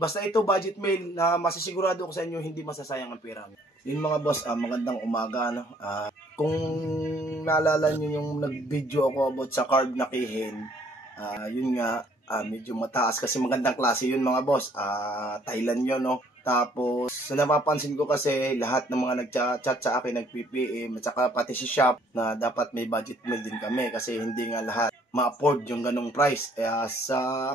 Basta ito budget mail na masisigurado ko sa inyo hindi masasayang ang pera. Yun mga boss, magandang umaga. No? Kung naalala nyo yung nag-video ako about sa card na kihin, yun nga, medyo mataas kasi magandang klase yun mga boss. Thailand yun, no? Tapos, sa napapansin ko kasi lahat ng mga nag-chat sa akin, nag-PPM, at saka pati si shop na dapat may budget meal din kami kasi hindi nga lahat ma-afford yung ganong price.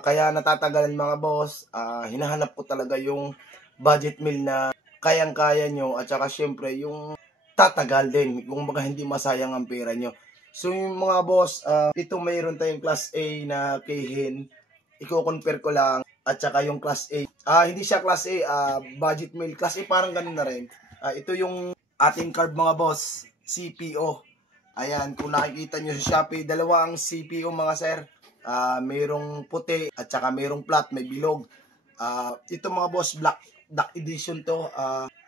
Kaya natatagalan mga boss, hinahanap ko talaga yung budget meal na kayang-kaya nyo at saka syempre yung tatagal din, kung baga hindi masayang ang pera nyo. So yung mga boss, ito mayroon tayong class A na kihin, i-compare ko lang. At saka yung class A. Hindi siya class A, budget meal. Class A parang ganun na rin. Ito yung ating card mga boss, CPO. Ayan, kung nakikita nyo sa Shopee, dalawa ang CPO mga sir. Mayroong puti at saka mayroong flat, may bilog. Ito mga boss, black edition to.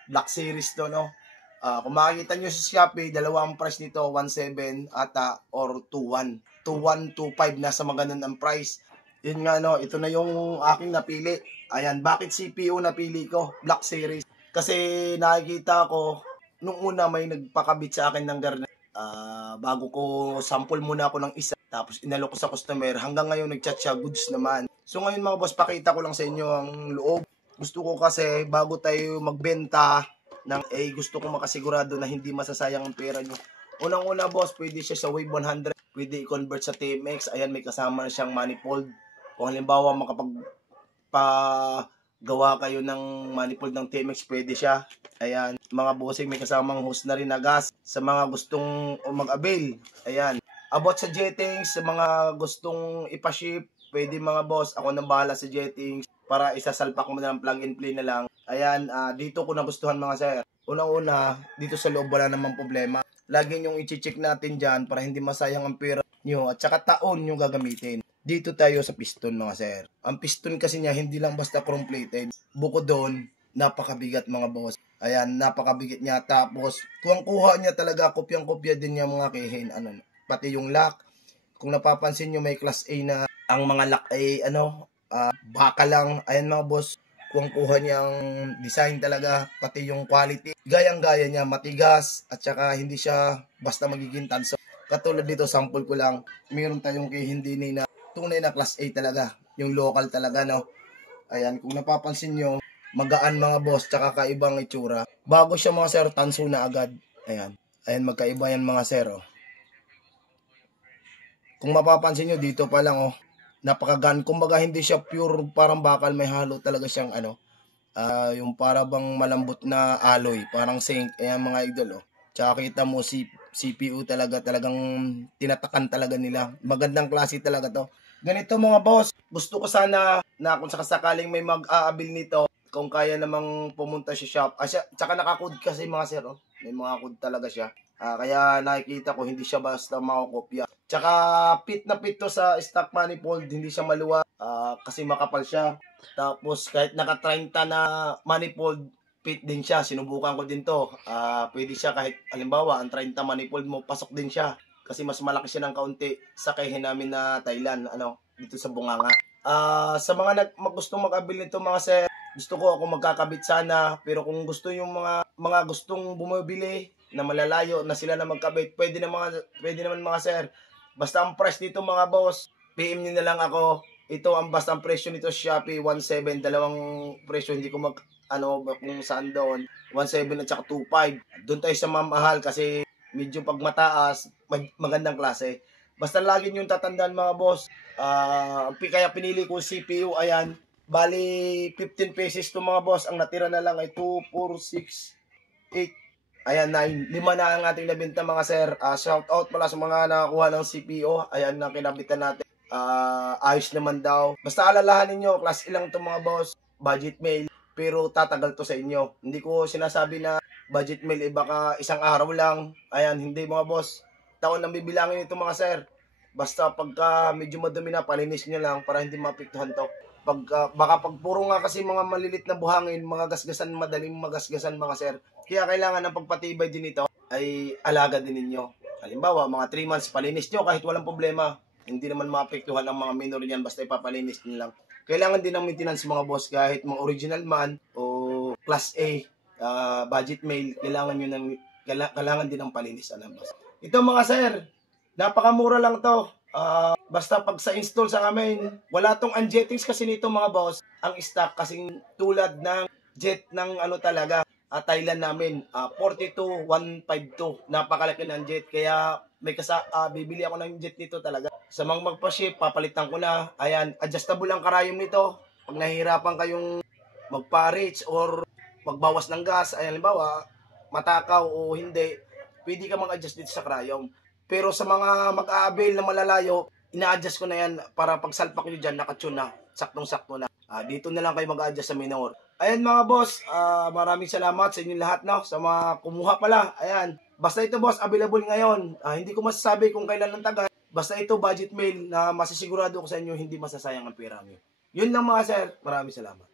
Black series to, no? Kung makikita nyo sa Shopee, dalawa ang price nito, 1.7 ata or 2.1. 2.1, 2.5, nasa maganon ang price. Yun nga no, ito na yung aking napili. Ayan, bakit CPU napili ko? Black Series. Kasi nakikita ko, nung una may nagpakabit sa akin ng garnet. Bago ko sample muna ako ng isa. Tapos inalok ko sa customer. Hanggang ngayon nagchat siya, goods naman. So ngayon mga boss, pakita ko lang sa inyo ang loob. Gusto ko kasi bago tayo magbenta gusto ko makasigurado na hindi masasayang ang pera nyo. Unang-una boss, pwede siya sa Wave 100. Pwede i-convert sa TMX. Ayan, may kasama na siyang manifold. Kung halimbawa makapagpagawa kayo ng manifold ng TMX, pwede siya. Ayan, mga bossing, may kasamang hose na rin na gas sa mga gustong mag-avail. Ayan, about sa jettings, sa mga gustong ipaship, pwede mga boss, ako nang bahala sa jettings para isasalpak mo na ng plug and play na lang. Ayan, dito ko nagustuhan mga sir. Unang-una, dito sa loob wala namang problema. Lagi nyong i-check natin dyan para hindi masayang ang pera nyo at saka taon nyo gagamitin. Dito tayo sa piston mga sir. Ang piston kasi niya hindi lang basta chrome plated. Bukod doon, napakabigat mga boss. Ayan, napakabigat niya. Tapos, kuha niya talaga, kopyang-kopya din niya mga kihin. Pati yung lock. Kung napapansin nyo, may class A na ang mga lock ay baka lang. Ayan mga boss, kuha niya ang design talaga. Pati yung quality. Gayang-gaya niya, matigas. At saka hindi siya basta magiging tanso. Katulad dito, sample ko lang. Mayroon tayong kihin din na tunay na class A talaga, yung local talaga, no? Ayan, kung napapansin nyo, magaan mga boss, tsaka kaibang itsura. Bago siya mga sir, tanso na agad. Ayan, magkaiba yan mga sir, oh. Kung mapapansin nyo, dito pa lang, oh, napakagaan. Kumbaga, hindi siya pure, parang bakal, may halo talaga siyang, yung parang malambot na alloy, parang zinc. Ayan mga idol, oh. Tsaka kita mo, CPU talagang tinatakan talaga nila. Magandang klase talaga to. Ganito mga boss, gusto ko sana na kung sakasakaling may mag-aabil nito, kung kaya namang pumunta sa shop. Tsaka naka-code kasi mga sir, oh. May mga code talaga siya. Kaya nakikita ko hindi siya basta makokopya. Tsaka fit na fit to sa stock manifold, hindi siya maluwa kasi makapal siya. Tapos kahit naka-30 na manifold, fit din siya. Sinubukan ko din to. Pwede siya kahit halimbawa ang 30 manifold mo, pasok din siya. Kasi mas malaki siya ng kaunti sa kihin namin na Thailand, dito sa Bunganga. Sa mga gustong mag-abil nito mga sir, gusto ko ako magkakabit sana. Pero kung gusto yung mga gustong bumibili na malalayo na sila na magkabit, pwede naman mga sir. Basta ang price nito mga boss, PM nyo na lang ako. Ito ang basta ang presyo nito sa Shopee, 1.7. Dalawang presyo, hindi ko kung saan doon. 1.7 at saka 2.5. Doon tayo sa mamahal kasi medyo pag mataas, magandang klase. Basta lagi nyo tatandaan mga boss. Kaya pinili ko CPU, ayan. Bali, 15 pesos to mga boss. Ang natira na lang ay 2, 4, 6, 8. Ayan, 9. 5 na ang ating nabenta mga sir. Shout out pala sa mga nakakuha ng CPU. Ayan na kinabitan natin. Ayos naman daw. Basta alalahanin nyo, class ilang to mga boss. Budget mail. Pero tatagal to sa inyo. Hindi ko sinasabi na budget meal, baka isang araw lang. Ayan, hindi mga boss. Taon nang bibilangin ito mga sir. Basta pagka medyo madumi na, palinis nyo lang para hindi mapiktuhan to. Baka pag puro nga kasi mga malilit na buhangin, mga gasgasan, madaling magasgasan mga sir. Kaya kailangan ng pagpatibay din ito ay alaga din ninyo. Halimbawa, mga 3 months, palinis nyo kahit walang problema. Hindi naman mapiktuhan ang mga minor yan, basta ipapalinis nyo lang. kailangan din ng maintenance mga boss, kahit mga original man o class A, budget mail, kailangan din ng palinis, boss. Ito mga sir, napakamura lang to. Basta pag sa install sa amin, wala tong unjettings kasi nito mga boss. Ang stock kasing tulad ng jet ng talaga, Thailand namin, 42,152. Napakalaki ng jet, kaya bibili ako ng jet nito talaga. Sa mga magpa-ship, papalitan ko na. Ayan, adjustable ang karayom nito. Pag nahihirapan kayong magpa-reach or magbawas ng gas, ayan, halimbawa, matakaw o hindi, pwede ka mag-adjust dito sa karayom. Pero sa mga mag-a-avail na malalayo, ina-adjust ko na yan para pag salpak nyo dyan, nakatune na, saktong-sakto na. Dito na lang kayo mag-adjust sa minor. Ayan mga boss, maraming salamat sa inyong lahat, no? Sa mga kumuha pala. Ayan, basta ito boss, available ngayon. Hindi ko masasabi kung kailan ang tagal. Basta ito budget mail na masisigurado ko sa inyo, hindi masasayang ang pera nyo. Yun lang mga sir, maraming salamat.